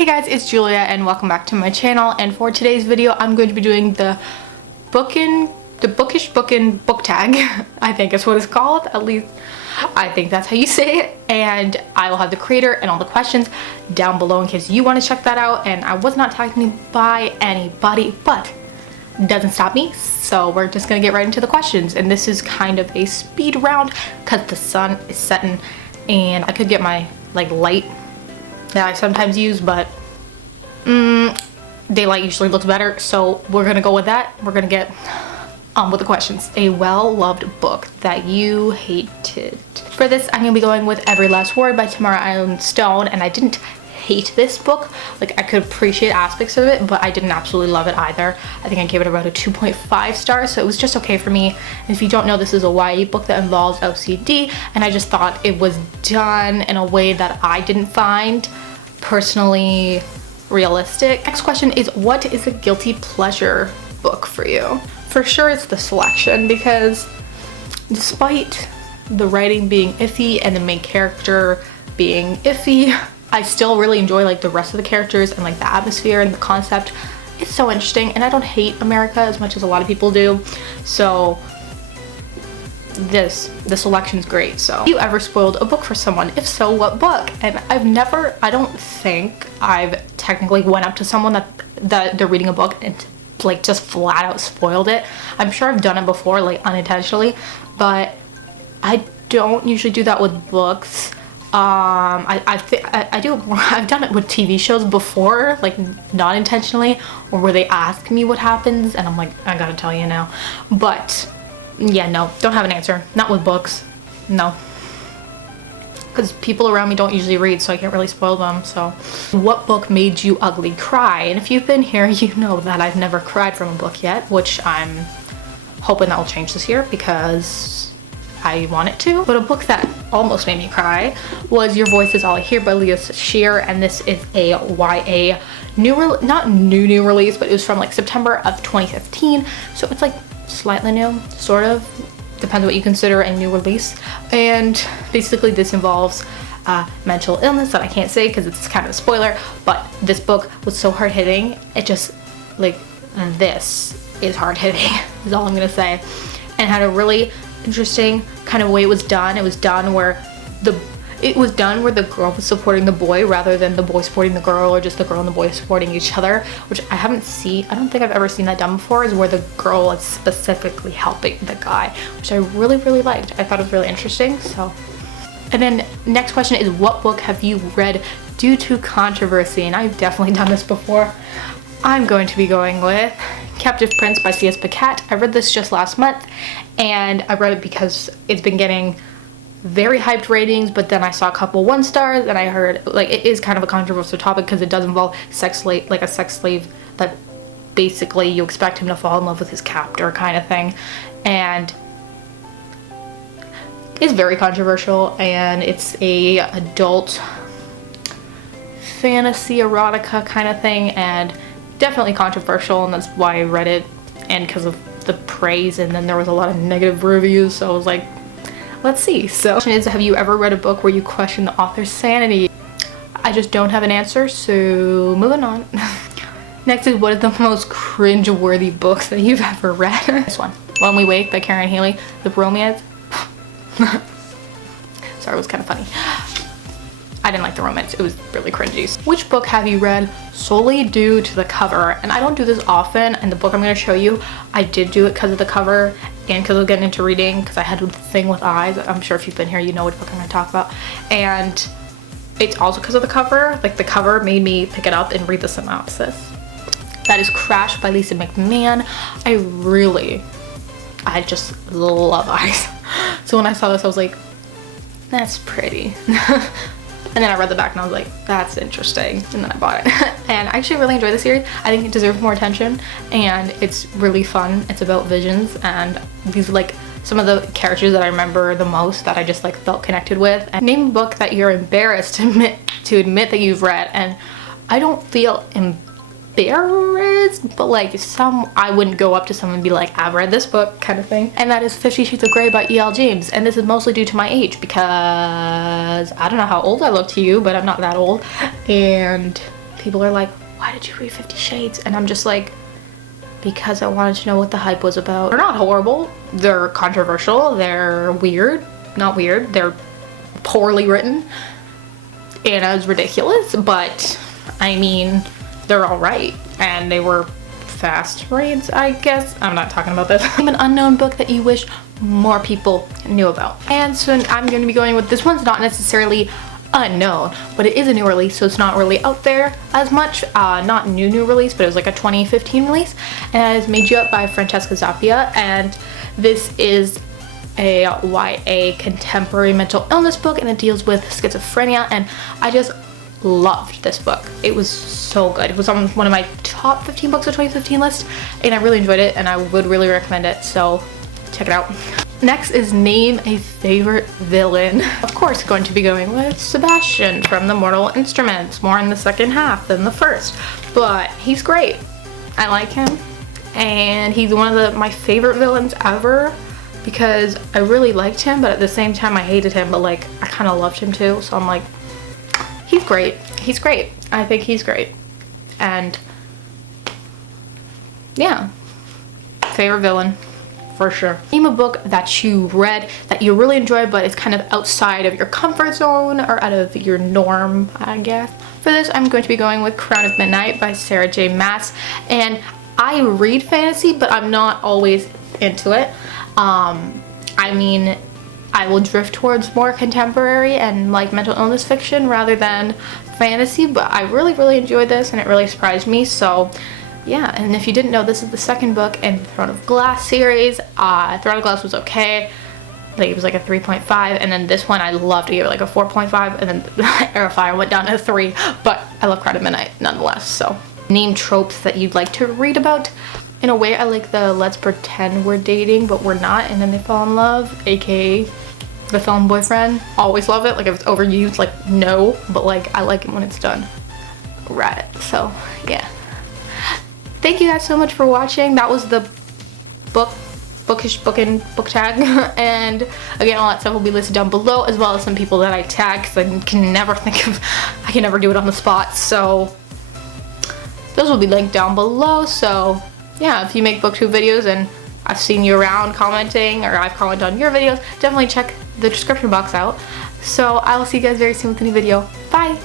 Hey guys, it's Julia and welcome back to my channel, and for today's video I'm going to be doing the Bookish Bookin book tag. I think is what it's called, at least I think that's how you say it, and I will have the creator and all the questions down below in case you want to check that out. And I was not tagged by anybody, but it doesn't stop me, so we're just gonna get right into the questions. And this is kind of a speed round because the sun is setting and I could get my light that I sometimes use, but daylight usually looks better, so we're gonna go with that. We're gonna get on with the questions. A well-loved book that you hated. For this, I'm gonna be going with Every Last Word by Tamara Island Stone, and I didn't hate this book. Like, I could appreciate aspects of it, but I didn't absolutely love it either. I think I gave it about a 2.5 stars, so it was just okay for me. And if you don't know, this is a YA book that involves OCD, and I just thought it was done in a way that I didn't find personally realistic. Next question is, what is a guilty pleasure book for you? For sure it's The Selection, because despite the writing being iffy and the main character being iffy, I still really enjoy the rest of the characters and the atmosphere and the concept. It's so interesting, and I don't hate America as much as a lot of people do, so The Selection's great. So, have you ever spoiled a book for someone? If so, what book? And I don't think I've technically went up to someone that they're reading a book and just flat out spoiled it. I'm sure I've done it before, unintentionally, but I don't usually do that with books. I've done it with TV shows before, not intentionally, or where they ask me what happens and I'm like, I gotta tell you now. But yeah, no, don't have an answer. Not with books, no, because people around me don't usually read, so I can't really spoil them. So, what book made you ugly cry? And if you've been here, you know that I've never cried from a book yet, which I'm hoping that will change this year because I want it to. But a book that almost made me cry was Your Voice Is All I Hear by Leah Shear, and this is a YA not new release, but it was from September of 2015, so it's slightly new, sort of, depends what you consider a new release. And basically this involves mental illness that I can't say because it's kind of a spoiler, but this book was so hard-hitting. It just this is hard-hitting is all I'm gonna say, and had a really interesting kind of way it was done. It was done where the girl was supporting the boy rather than the boy supporting the girl, or just the girl and the boy supporting each other, which I don't think I've ever seen that done before, is where the girl is specifically helping the guy, which I really liked. I thought it was really interesting. So, and then next question is, what book have you read due to controversy? And I've definitely done this before. I'm going to be going with Captive Prince by C.S. Pacat. I read this just last month, and I read it because it's been getting very hyped ratings, but then I saw a couple 1 stars, and I heard it is kind of a controversial topic because it does involve a sex slave that basically you expect him to fall in love with his captor kind of thing, and it's very controversial, and it's a adult fantasy erotica kind of thing, and definitely controversial, and that's why I read it, and because of the praise, and then there was a lot of negative reviews, so I was like, let's see. So, the question is, have you ever read a book where you question the author's sanity? I just don't have an answer, so moving on. Next is, what is the most cringe-worthy books that you've ever read? This one, When We Wake by Karen Healy. The romance. Sorry, it was kind of funny. I didn't like the romance. It was really cringy. Which book have you read solely due to the cover? And I don't do this often, and the book I'm going to show you, I did do it because of the cover and because I was getting into reading, because I had a thing with eyes. I'm sure if you've been here, you know what book I'm going to talk about. And it's also because of the cover. The cover made me pick it up and read the synopsis. That is Crash by Lisa McMahon. I just love eyes. So when I saw this, I was like, that's pretty. And then I read the back and I was like, that's interesting, and then I bought it. And I actually really enjoy the series. I think it deserves more attention, and it's really fun. It's about visions, and these are some of the characters that I remember the most, that I just felt connected with. And name a book that you're embarrassed to admit that you've read. And I don't feel embarrassed, but I wouldn't go up to someone and be like, I've read this book kind of thing. And that is 50 Shades of Grey by E.L. James. And this is mostly due to my age, because I don't know how old I look to you, but I'm not that old. And people are like, why did you read 50 Shades? And I'm just like, because I wanted to know what the hype was about. They're not horrible, they're controversial, they're weird, not weird, they're poorly written, and it was ridiculous, but I mean, they're alright, and they were fast reads, I guess. I'm not talking about this. An unknown book that you wish more people knew about. And so I'm going to be going with, this one's not necessarily unknown, but it is a new release, so it's not really out there as much. Not new release, but it was like a 2015 release, and it is Made You Up by Francesca Zappia, and this is a YA contemporary mental illness book, and it deals with schizophrenia, and I just loved this book. It was so good. It was on one of my top 15 books of 2015 list, and I really enjoyed it, and I would really recommend it, so check it out. Next is Name a Favorite Villain. Of course, going to be going with Sebastian from The Mortal Instruments, more in the second half than the first, but he's great. I like him, and he's one of my favorite villains ever, because I really liked him, but at the same time I hated him, but like I kind of loved him too, so I'm like, he's great. He's great. I think he's great. And yeah, favorite villain. For sure. Name a book that you read that you really enjoyed, but it's kind of outside of your comfort zone or out of your norm, I guess. For this, I'm going to be going with Crown of Midnight by Sarah J. Maas. And I read fantasy, but I'm not always into it. I mean, I will drift towards more contemporary and like mental illness fiction rather than fantasy, but I really enjoyed this, and it really surprised me. So yeah, and if you didn't know, this is the second book in the Throne of Glass series. Throne of Glass was okay. Like, it was like a 3.5, and then this one I loved. I gave it like a 4.5, and then Air of Fire went down to a 3, but I love Crown of Midnight nonetheless. So name tropes that you'd like to read about. In a way, I like the let's pretend we're dating but we're not, and then they fall in love, aka the film boyfriend. Always love it. Like, if it's overused, like, no, but like I like it when it's done right. So yeah, thank you guys so much for watching. That was the Bookish, Bookin, book tag. And again, all that stuff will be listed down below, as well as some people that I tag, because I can never think of, I can never do it on the spot. So those will be linked down below. So yeah, if you make booktube videos and I've seen you around commenting, or I've commented on your videos, definitely check the description box out. So I will see you guys very soon with a new video. Bye!